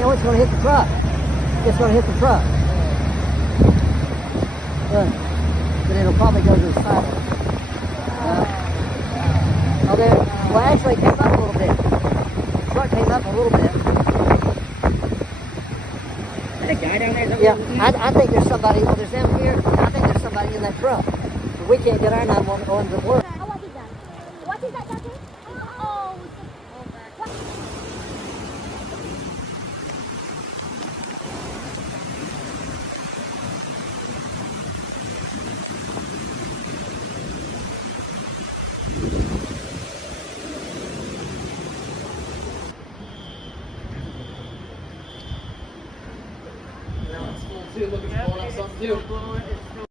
know it's going to hit the truck. It's going to hit the truck. Look. But it'll probably go to the side. Oh, there. Well, actually, it came up a little bit. The truck came up a little bit. Is that a guy down there? Yeah, I think there's somebody. Well, there's them here. I think there's somebody in that truck. But we can't get our 911 to work. What is that? What is that, Daddy? Oh, what? Now it's full too. Looking for pulling up something too.